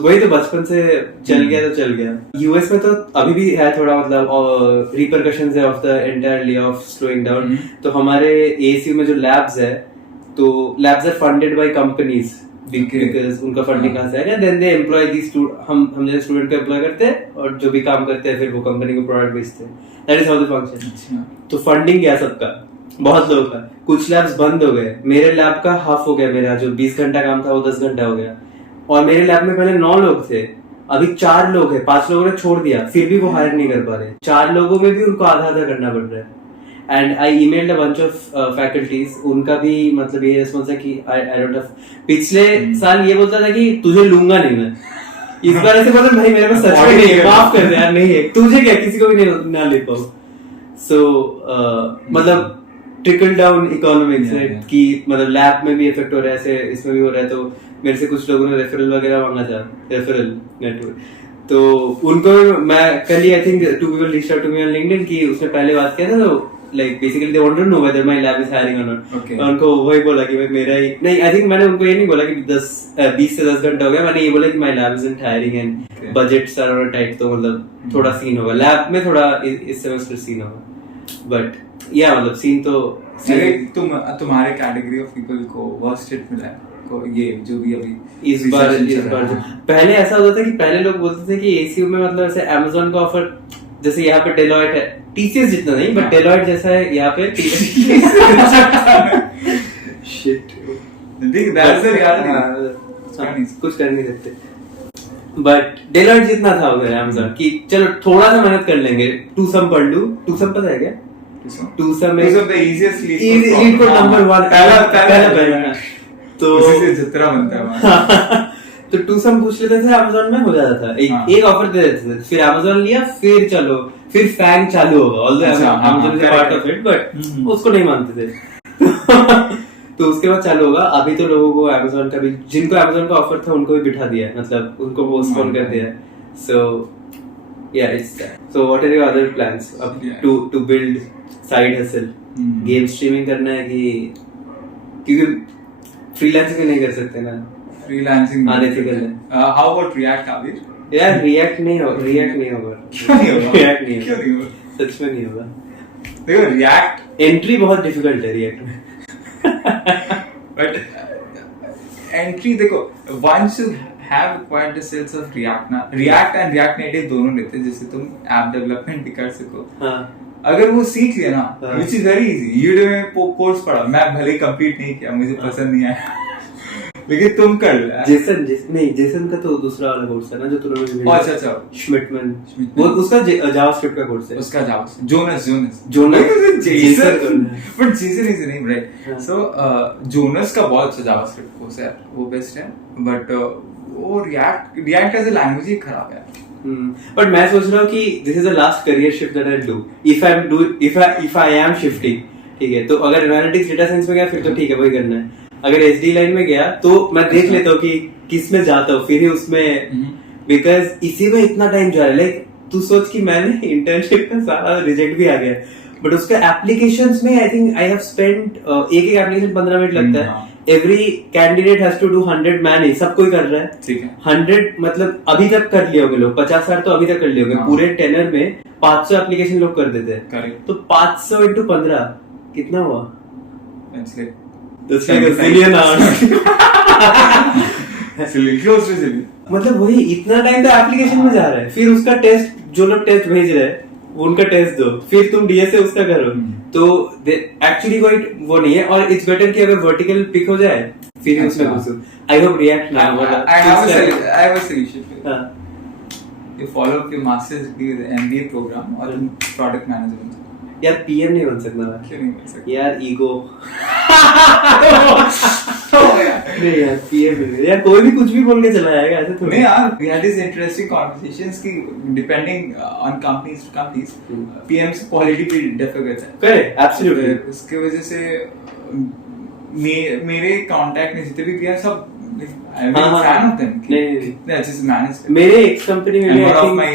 वही तो बचपन से चल गया. यूएस में तो अभी भी है थोड़ा मतलब रिपरकशंस है of the entire layoff slowing down. तो हमारे एसीयू में जो लैब्स है तो labs are funded by companies because उनका फंडिंग कहाँ से आएगा. देन दे एम्प्लॉय दी हम जैसे स्टूडेंट को एम्प्लॉय करते हैं और जो भी काम करते हैं फिर वो कंपनी को प्रोडक्ट बेचते हैं. That is how the function. तो फंडिंग गया सबका. बहुत लोगों का, कुछ लैब्स बंद हो गए, मेरे लैब का हाफ हो गया, मेरा जो 20 घंटा काम था वो 10 घंटा हो गया। और मेरे लैब में पहले 9 लोग थे, अभी 4 लोग हैं, 5 लोगों ने छोड़ दिया, फिर भी वो हायर नहीं कर पा रहे। 4 लोगों में भी उनको आधा आधा करना पड़ रहा है। And I emailed a bunch of faculties, उनका भी मतलब ये रिस्पॉन्स है कि आई डोंट हैव। पिछले साल ये बोलता था कि तुझे लूंगा नहीं मैं, इस बार ऐसे बोला भाई मेरे पास सच में नहीं है, माफ कर दे यार, नहीं है, तुझे क्या, किसी को भी नहीं ना ले पाओ। सो मतलब ट्रिकल डाउन इकोनॉमिक्स है कि मतलब लैब में भी इफेक्ट हो रहा है, ऐसे इसमें भी हो रहा है। तो मेरे से कुछ लोगों ने रेफरल वगैरह मांगा था, रेफरल नेटवर्क, तो उनको मैं कल ही आई think 2 people reached out to me on LinkedIn कि उसने पहले बात किया था, तो like basically they wanted to know whether my lab is hiring और नॉट। और उनको वही बोला कि भाई मेरा ही नहीं, आई थिंक मैंने उनको ये नहीं बोला कि 20 से 10 घंटा हो गया, मैंने ये बोला कि my lab isn't hiring and budgets are on tight, तो मतलब थोड़ा सीन होगा लैब में, थोड़ा इस सेमेस्टर सीन होगा। बट या मतलब सीन तो तुम्हारे कैटेगरी ऑफ पीपल को वर्स्ट हिट मिला है को ये जो भी अभी इस बार पहले ऐसा होता था कि पहले लोग बोलते थे कि एसीयू में मतलब ऐसे Amazon का ऑफर, जैसे यहाँ पे डेलॉयट है, TCS जितना नहीं बट डेलॉयट जैसा है यहाँ पे शिट कुछ कर नहीं सकते, बट डेलॉयट जितना था उधर Amazon कि चलो थोड़ा सा मेहनत कर लेंगे, टूसम पढ़ लूं, टूसम पता है क्या? टूसम the easiest lead code number 1 पहला तो जितना बनता है तो टूसम पूछ लेते थे, Amazon में हो जाता था, एक ऑफर दे देते थे, फिर Amazon लिया, फिर चलो फिर फैंग चालू होगा, although Amazon is part of it but उसको नहीं मानते थे तो उसके बाद चालू होगा। अभी तो लोगों को Amazon का भी, जिनको Amazon का ऑफर था उनको भी बिठा दिया, मतलब उनको पोस्टपोन कर दिया। सो yeah, it's so what are your other plans to build side hustle? Game streaming करना है कि क्योंकि फ्रीलांसिंग नहीं कर सकते ना, फ्रीलांसिंग अनएथिकल है। How about React Abir? यार रिएक्ट नहीं होगा क्यों नहीं होगा? रिएक्ट नहीं क्यों नहीं होगा? सच में नहीं होगा। देखो रिएक्ट एंट्री बहुत डिफिकल्ट है रिएक्ट में बट एंट्री देखो, once you have acquired the skills of React ना, React and React Native दोनों लेते हैं, जैसे तुम ऐप डेवलपमेंट भी कर सको। अगर वो सीख लिया ना, which is very easy, Udemy में कोर्स पढ़ा, मैं भले कंप्लीट नहीं किया, मुझे पसंद नहीं आया लेकिन तुम कर ले। जेसन का तो दूसरा वाला कोर्स है ना जो तुमने अच्छा श्मिटमैन, वो उसका जावास्क्रिप्ट का कोर्स है, उसका Jonas Jason but Jason is name right. So Jonas का बहुत अच्छा जावास्क्रिप्ट कोर्स है, वो बेस्ट है, बट वो रिएक्ट एज अ लैंग्वेज ही खराब है। बट मैं सोच रहा हूँ कि this is the last career shift that I do if I am shifting, ठीक है। तो अगर एनालिटिक्स डेटा साइंस में गया फिर तो ठीक है, वही करना है। अगर एचडी लाइन में गया तो मैं देख लेता हूँ कि किस में जाता हूँ, फिर ही उसमें, बिकॉज इसी में इतना टाइम जा रहा है। लाइक तू सोच कि मैंने इंटर्नशिप का सारा रिजेक्ट भी आ गया, बट उसके एप्लीकेशंस में I think I have spent एक एप्लीकेशन 15 मिनट लगता है। Every candidate has to do 100 man ही, सब कोई कर रहा है, ठीक है। 100 मतलब अभी तक कर लिए होंगे लोग, 50 तो अभी तक कर लिए होंगे। पूरे टेनर में 500 एप्लीकेशन लोग कर देते हैं, तो 500 into 15 कितना हुआ? That's like a zillion hours. Close to zillion. मतलब वही इतना टाइम तो एप्लीकेशन में जा रहा है, फिर उसका टेस्ट, जो लोग टेस्ट भेज रहे हैं उनका टेस्ट दो, फिर तुम डीएसए उसका करो, तो एक्चुअली कोई वो नहीं है। और इट्स बेटर कि अगर वर्टिकल पिक हो जाए फिर उसमें घुसो। आई होप रिएक्ट ना I have a solution. You follow up your master's degree with the MBA program और तुम product manager बन सकते। यार पीएम नहीं बन सकता मैं, क्यों नहीं बन सकता? यार ईगो नहीं यार पीएम नहीं, यार कोई भी कुछ भी बोल के चला जाएगा ऐसे थोड़ी। नहीं यार, we had these interesting conversations कि depending on companies to companies, PM से quality भी differ करता है। Correct, absolutely. उसके वजह से मेरे कांटेक्ट में जितने भी किया सब I'm a fan of them. कितने अच्छे से मैनेज करते हैं। मेरे एक्स कंपनी में one of my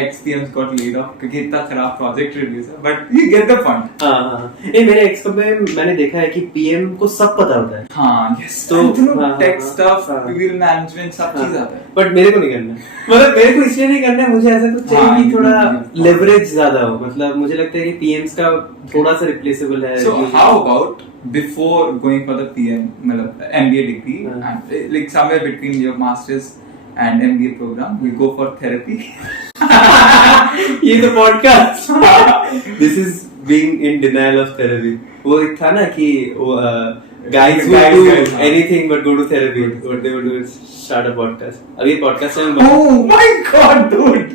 ex PMs got laid off क्योंकि इतना खराब प्रोजेक्ट रिव्यूज है, but you get the point. हाँ ये मेरे एक्स कंपनी में मैंने देखा है कि पीएम को सब पता होता है। हाँ yes, तो टेक स्टफ, पीपल मैनेजमेंट सब चीज आता है, बट मेरे को नहीं करना। मतलब मेरे को इसलिए नहीं करना है, मुझे ऐसा कुछ चाहिए कि थोड़ा लेवरेज ज्यादा हो। मतलब मुझे लगता है कि पीएम्स का थोड़ा सा रिप्लेसेबल है। So how about before going for the PM, मतलब MBA degree, and like somewhere between your masters and MBA program, we go for therapy. ये तो podcast this is being in denial of therapy. वो एक था ना कि guys would do anything but go to therapy. What they would do is start a podcast. अभी podcast में Oh my god, dude!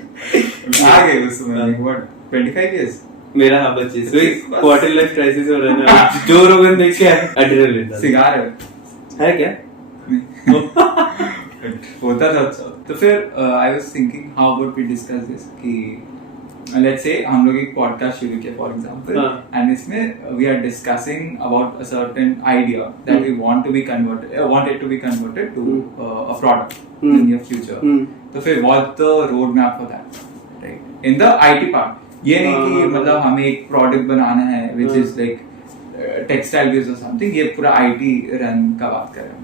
आ गए उसमें what 25 years? मेरा हाँ 25 वही क्वार्टर लाइफ क्राइसिस हो रहा है ना। जो रोगन देख के एड्रेनलिन सिगार है क्या? होता था अच्छा। तो फिर I was thinking how about we discuss this कि लेट्स से हम लोग एक पॉडकास्ट शुरू किया फॉर एग्जांपल एंड इसमें we are discussing about a certain idea that we want to be converted wanted to be converted to a product in near future. तो फिर what the road map for that, right, in the IT part. ये नहीं कि मतलब हमें एक product बनाना है which is like textile based और समथिंग, ये पूरा आईटी रन का बात कर रहे हैं।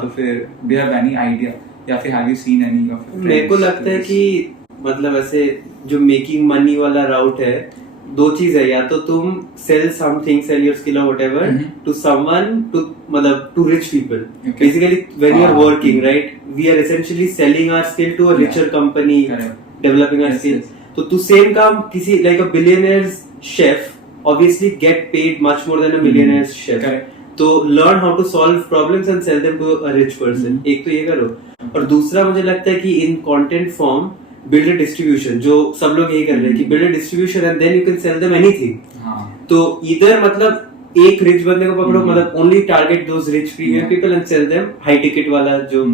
तो फिर do you have any idea या फिर have you seen any of? मेरे को लगता है कि मतलब ऐसे जो मेकिंग मनी वाला राउट है, दो चीज है, या तो तुम sell something, sell your skill और व्हाटएवर टू समवन, टू मतलब to rich people. Basically when you are working, right, we are essentially selling our skill to a richer company, developing our skill. तो तू same काम किसी like a billionaire's chef obviously get paid much more than a millionaire's chef. तो learn how to solve problems and sell them to a rich person. एक तो ये करो, और दूसरा मुझे लगता है कि in content form build a distribution, जो सब लोग यही कर रहे हैं कि build a distribution and then you can sell them anything. तो इधर मतलब एक रिच बंदे को पकड़ो, मतलब only target those rich premium people and sell them high ticket वाला जो,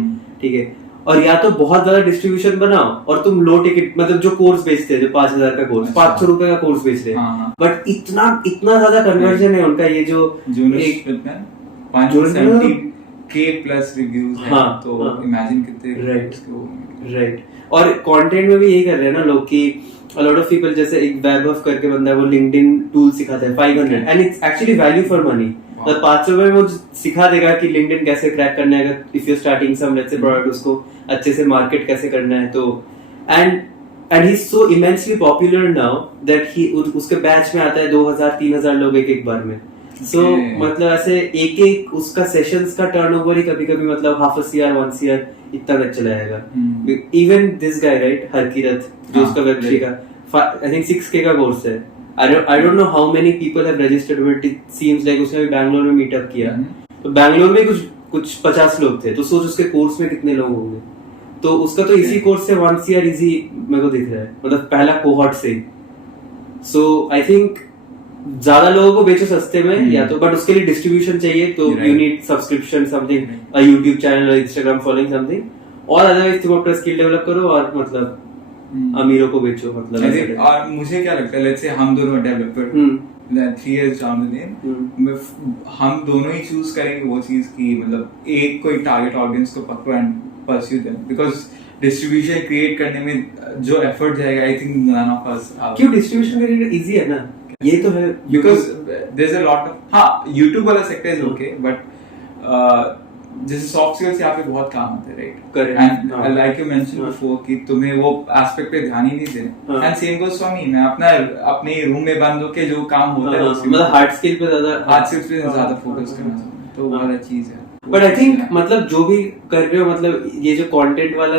ठीक है। और या तो बहुत ज्यादा डिस्ट्रीब्यूशन बनाओ और तुम लो टिकट, मतलब जो कोर्स बेचते हैं, जो 5,000 का कोर्स, 500 रुपए का कोर्स बेच रहे हैं, बट इतना ज्यादा कन्वर्जन है उनका, ये जो एक 570k प्लस रिव्यूज हैं, तो इमेजिन कितने राइट। और कंटेंट में भी यही कर रहे हैं ना लोग कि a lot of people, जैसे एक वैभव करके बंदा है, वो लिंक्डइन टूल सिखाता है 500 and it's actually value for money. मतलब 500 में वो सिखा देगा कि लिंक्डइन कैसे क्रैक करना है, अगर if you starting some let's say product, उसको अच्छे से मार्केट कैसे करना है। तो and he is so immensely popular now that he उसके बैच में आता है 2,000-3,000 लोग एक बार में। सो मतलब ऐसे एक उसका सेशंस का टर्नओवर ही कभी मतलब half a CR 1 CR इतना तक चला जाएगा। Even this guy, right, Harkirat, जो उसका वेब3 का आई थिंक 6K का कोर्स है। I don't know how many people have registered, but it seems like उसने भी बैंगलोर में मीटअप किया। तो बैंगलोर में कुछ 50 लोग थे, तो सोच उसके कोर्स में कितने लोग होंगे। तो उसका तो इसी कोर्स से 1 CR इजी मेरे को दिख रहा है, मतलब पहला कोहॉर्ट से। सो आई थिंक ज्यादा लोगों को बेचो सस्ते में, या तो बट उसके लिए डिस्ट्रीब्यूशन चाहिए, तो you need subscription something, a YouTube channel, Instagram following something, और अदरवाइज तुम अपना स्किल डेवलप करो और मतलब अमीरों को बेचो। मतलब और मुझे क्या लगता है, लेट्स से हम दोनों developer 3 years down the lane, हम दोनों ही चूज करेंगे वो चीज की, मतलब एक कोई टारगेट ऑडियंस को पकड़ो and pursue them, because distribution create करने में जो एफर्ट जाएगा, I think none of us. क्यों डिस्ट्रीब्यूशन करना इजी है ना, ये तो है, because there is a lot of, हाँ YouTube वाला सेक्टर इज ओके, बट जैसे सॉफ्ट स्किल्स यहाँ पे बहुत काम आते हैं, right, and like you mention before कि तुम्हें वो एस्पेक्ट पे ध्यान ही नहीं देना, and same goes for me, मैं अपने रूम में बंद होके जो काम होता है मतलब हार्ड स्किल पे ज्यादा फोकस करना चाहता हूँ, तो वो वाला चीज है। बट आई थिंक मतलब जो भी कर रहे हो, मतलब ये जो कंटेंट वाला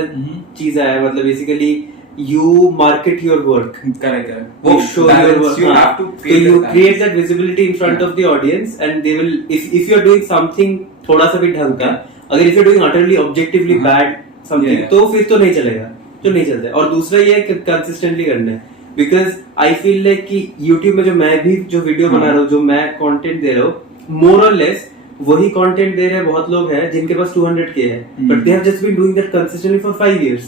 चीज आया, मतलब basically you market your work. Correct. You show your work. You have to create that visibility in front of the audience, and they will, if you're doing something थोड़ा सा भी ढंग का, अगर if you're doing utterly objectively bad something, तो फिर तो नहीं चलेगा, तो नहीं चलता है। और दूसरा ये है कंसिस्टेंटली करना है, बिकॉज आई फील लाइक कि YouTube में जो मैं भी जो वीडियो बना रहा हूँ, जो मैं कंटेंट दे रहा हूँ, मोर और लेस वही कंटेंट दे रहे हैं बहुत लोग हैं जिनके पास 200K है, but they have just been doing that consistently for 5 years.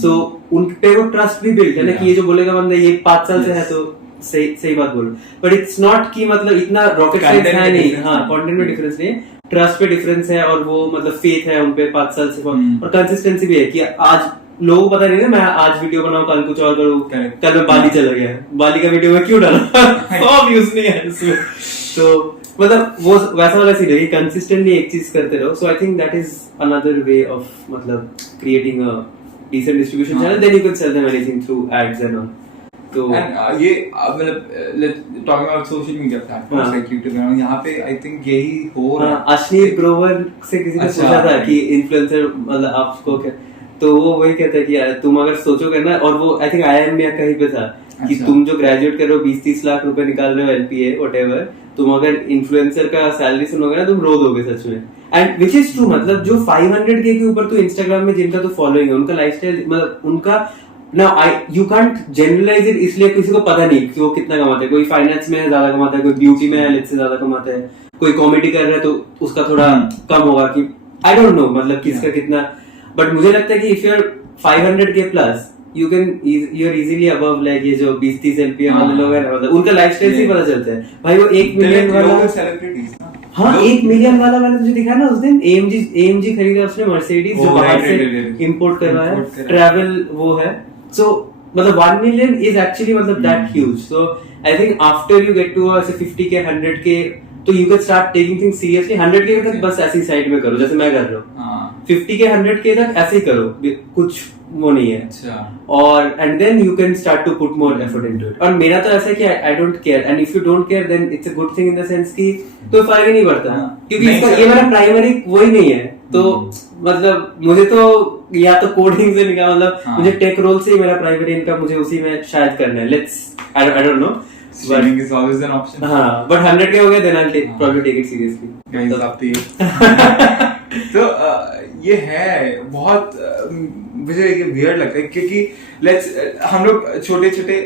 So उन पे वो ट्रस्ट भी बिल्ड है ना, कि ये जो बोलेगा बंदा ये 5 साल से है, तो सही बात बोलो। बट इट्स नॉट कि मतलब इतना रॉकेट साइंस है नहीं, हाँ, कंटेंट में डिफरेंस नहीं है, ट्रस्ट पे डिफरेंस है, और वो मतलब फेथ है उन पे 5 साल से, और कंसिस्टेंसी भी है कि आज लोगों को पता नहीं ना, मैं आज वीडियो बनाऊं, कल कुछ और करूं, कल मैं बाली चला गया, बाली का वीडियो में क्यों डाला, व्यूज नहीं है इसमें। तो मतलब वो वैसा वाला सीन है, कंसिस्टेंटली एक चीज करते रहो। So I think that is another way of मतलब creating a decent distribution channel, then you can sell them anything through ads and all. तो ये मतलब talking about social media platforms like YouTube, यहाँ पे I think यही हो रहा है। अश्नीर ग्रोवर से किसी ने पूछा था कि इन्फ्लुएंसर मतलब आपको क्या, तो वो वही कहता है कि तुम अगर सोचोगे ना, और वो आई थिंक IIM में कहीं पे था कि तुम जो ग्रेजुएट कर रहे हो 20-30 लाख रुपए निकाल रहे हो LPA व्हाटएवर, तुम अगर इन्फ्लुएंसर का सैलरी सुनोगे ना तुम रो दोगे सच में। एंड विच इज ट्रू, मतलब जो 500K के ऊपर तो इंस्टाग्राम में जिनका तो फॉलोइंग है उनका लाइफस्टाइल, मतलब उनका ना यू कांट जनरलाइज इट, इसलिए किसी को पता नहीं कि वो कितना कमाते हैं। कोई फाइनेंस में ज्यादा कमाता है, कोई ब्यूटी में है से ज्यादा कमाता है, कोई कॉमेडी कर रहा है तो उसका थोड़ा कम होगा, कि आई डोंट नो मतलब किसका कितना। बट मुझे लगता है कि if you are 500K plus you are easily above like ये जो 20-30 LPA वाले लोग हैं, मतलब उनका लाइफस्टाइल से पता चलता है भाई। वो 1 मिलियन वाला सेलिब्रिटीज, हाँ 1 मिलियन वाला मैंने तुझे दिखा ना उस दिन, AMG खरीदा उसने, मर्सिडीज जो बाहर से इंपोर्ट करवाया, ट्रैवल वो है। सो मतलब 1 मिलियन इज एक्चुअली मतलब that huge. So I think after you get to 50K 100K तो you can start taking things seriously. 100K तक बस ऐसी साइड में करो जैसे मैं कर रहा हूँ, 50K 100K तक ऐसे ही करो, कुछ वो नहीं है। अच्छा। और and then you can start to put more effort into it. और मेरा तो ऐसा है कि I don't care, and if you don't care then it's a good thing in the sense कि तो फर्क ही नहीं पड़ता, क्योंकि इसका ये मेरा प्राइमरी वही नहीं है। तो मतलब मुझे तो या तो कोडिंग से निकाल, मतलब मुझे टेक रोल से ही मेरा प्राइमरी इनकम मुझे उसी में शायद करना है। Let's I don't no, streaming is always an option. हाँ, but 100K हो गया then I'll probably take it seriously. Guys, आप तो तो ये है बहुत मुझे ये वियर्ड लगता है, क्योंकि लेट्स हम लोग छोटे छोटे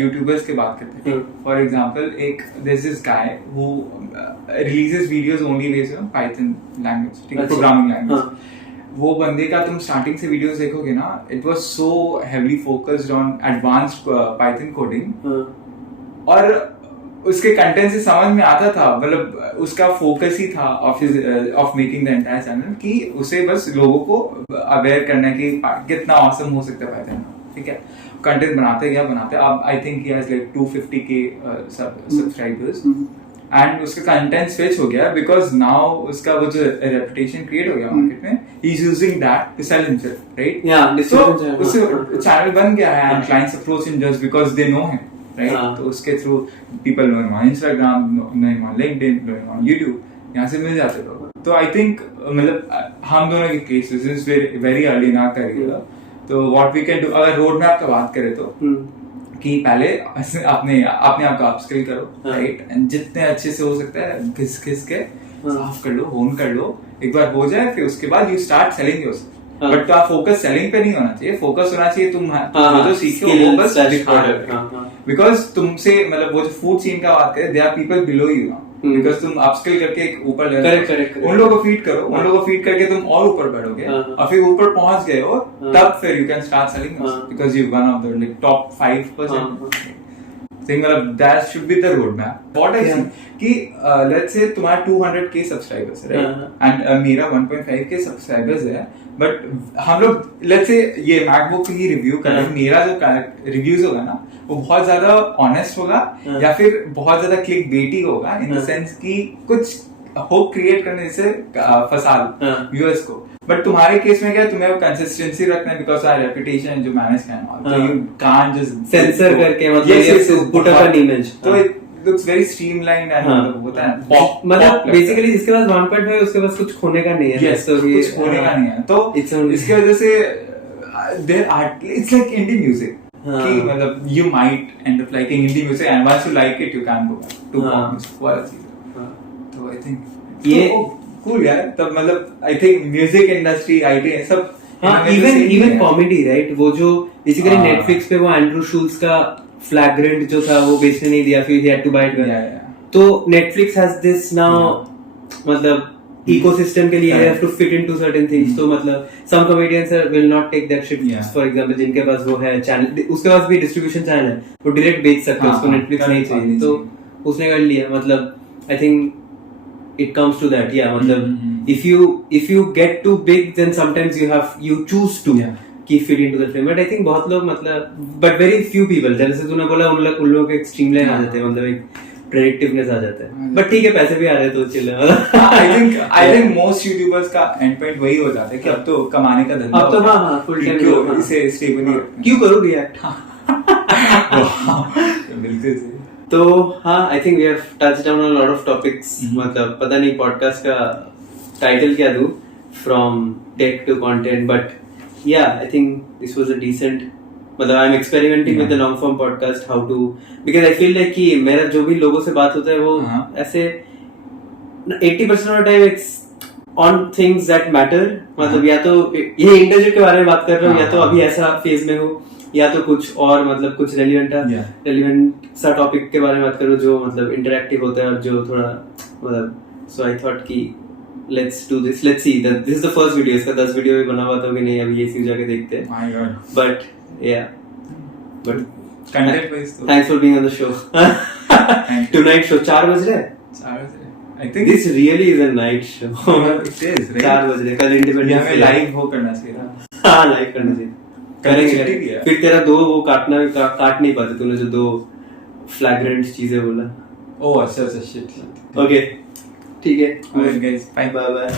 यूट्यूबर्स की बात करते हैं। फॉर एग्जांपल एक there's this guy who releases videos only based on Python language, ठीक है, प्रोग्रामिंग लैंग्वेज। वो बंदे का तुम स्टार्टिंग से वीडियोस देखोगे ना, it was so heavily focused on advanced Python coding, और उसके कंटेंट से समझ में आता था, मतलब उसका फोकस ही था of making the entire channel कि उसे बस लोगों को अवेयर करना है कि कितना ऑसम हो सकता है पाइथन, ठीक है। कंटेंट बनाते अब I think he has like 250K subscribers, and उसका कंटेंट स्विच हो गया बिकॉज नाउ उसका वो जो रेपुटेशन क्रिएट हो गया मार्केट में, he is using that to sell himself, right. So उससे चैनल बन गया है and clients approach him just because they know him, right. तो उसके through people know him on Instagram, know him on LinkedIn, know him on YouTube, यहाँ से मिल जाते लोग। तो आई थिंक मतलब हम दोनों के cases is very early in our career. तो व्हाट वी कैन डू, अगर रोड मैप की बात करें तो कि पहले अपने आप को अपस्किल करो, राइट, एंड जितने अच्छे से हो सकता है घिस के साफ कर लो, होन कर लो, एक बार हो जाए फिर उसके बाद you start selling yourself. But तो आप फोकस सेलिंग पे नहीं होना चाहिए, फोकस होना चाहिए तुम जो सीखे हो बस दिखाना, बिकॉज तुमसे मतलब वो जो फूड सीन का बात करें, they are people below you now, because तुम अपस्किल करके एक ऊपर लेवल उन लोगों को फीड करो, उन लोगों को फीड करके तुम और ऊपर बढ़ोगे, और फिर ऊपर पहुंच गए हो तब फिर you can start selling because you one of the like top 5%। मतलब that should be the roadmap. What I see कि let's say तुम्हारा 200K सब्सक्राइबर्स है, right? And मेरा 1.5K सब्सक्राइबर्स है, बट हम लोग let's say ये MacBook ही review कर रहे हैं, मेरा जो रिव्यूज होगा ना वो बहुत ज्यादा ऑनेस्ट होगा या फिर बहुत ज्यादा क्लिक बेटी होगा, इन द सेंस कि कुछ होप क्रिएट करने से फंसा व्यूअर्स को। बट तुम्हारे केस में क्या, तुम्हें कंसिस्टेंसी रखना है बिकॉज़ आवर रेपुटेशन जो मैनेज करना, तो यू कांट जस्ट सेंसर करके मतलब पुट अप एन इमेज, तो it looks very streamlined and होता है मतलब बेसिकली इसके पास 1.5 है, उसके पास कुछ खोने का नहीं है, तो कुछ खोने का नहीं है, तो इसकी वजह से there art it's like indie music कि मतलब you might end up liking indie music and once you like it you can go to pop music वाला चीज। तो आई थिंक ये कूल यार, तब मतलब I think music industry IT सब, इवन कॉमेडी, राइट। वो जो बेसिकली नेटफ्लिक्स पे वो एंड्रू शूल्स का फ्लैग्रेंट जो था वो बेचने नहीं दिया, फिर he had to buy it. तो नेटफ्लिक्स हैज दिस नाउ मतलब इकोसिस्टम के लिए have to fit into certain things. तो मतलब some comedians will not take that shit, for example जिनके पास वो है चैनल, उसके पास भी डिस्ट्रीब्यूशन चैनल है, वो डायरेक्ट बेच सकते हैं, उसको नेटफ्लिक्स नहीं चाहिए, तो उसने कर लिया। मतलब I think it comes to that, yeah, matlab if you get too big then sometimes you choose to keep fit into the frame, but I think बहुत लोग मतलब but very few people, जैसे तूने बोला उन लोगों के एक्सट्रीम लाइन आ जाते हैं, मतलब एक प्रेडिक्टिवनेस आ जाता है, बट ठीक है पैसे भी आ रहे हैं तो चिल है। आई थिंक मोस्ट यूट्यूबर्स का एंड पॉइंट वही हो जाता है कि अब तो कमाने का धंधा, अब तो हाँ फुल टाइम क्यों इसे स्टेबल क्यों करूँ रिएक्ट। बिल्कुल सही। तो हाँ I think we have touched on a lot of topics, मतलब पता नहीं पॉडकास्ट का टाइटल क्या दूं, from tech to content, but yeah I think this was a decent मतलब I am experimenting with the long form podcast how to, because I feel like कि मेरा जो भी लोगों से बात होता है वो ऐसे 80% of time it's on things that matter, मतलब या तो ये इंटरव्यू के बारे में बात कर रहा हूँ, या तो अभी ऐसा फेज में हो, या तो कुछ और मतलब कुछ रेलिवेंट सा टॉपिक के बारे में बात करो जो मतलब इंटरैक्टिव होता है और जो थोड़ा मतलब, सो आई थॉट कि let's do this, let's see, this is the first video, इसका 10 वीडियो भी बना हुआ था कि नहीं, अभी ये सीधे जाके देखते हैं. My God. बट या बट कंटेंट वाइज तो thanks for being on the show. Tonight show 4 बज रहे हैं. 4 बजे आई think this really is a night show. It is right. 4 बज रहे, कल इंडिपेंडेंस हमें लाइव हो करना चाहिए था. हाँ लाइव करना चाहिए. करेंगे. फिर तेरा 2 वो काट नहीं पाते तूने जो 2 फ्लैग्रेंट चीजें बोला. ओह अच्छा शिट. ओके ठीक है. Alright guys, bye bye.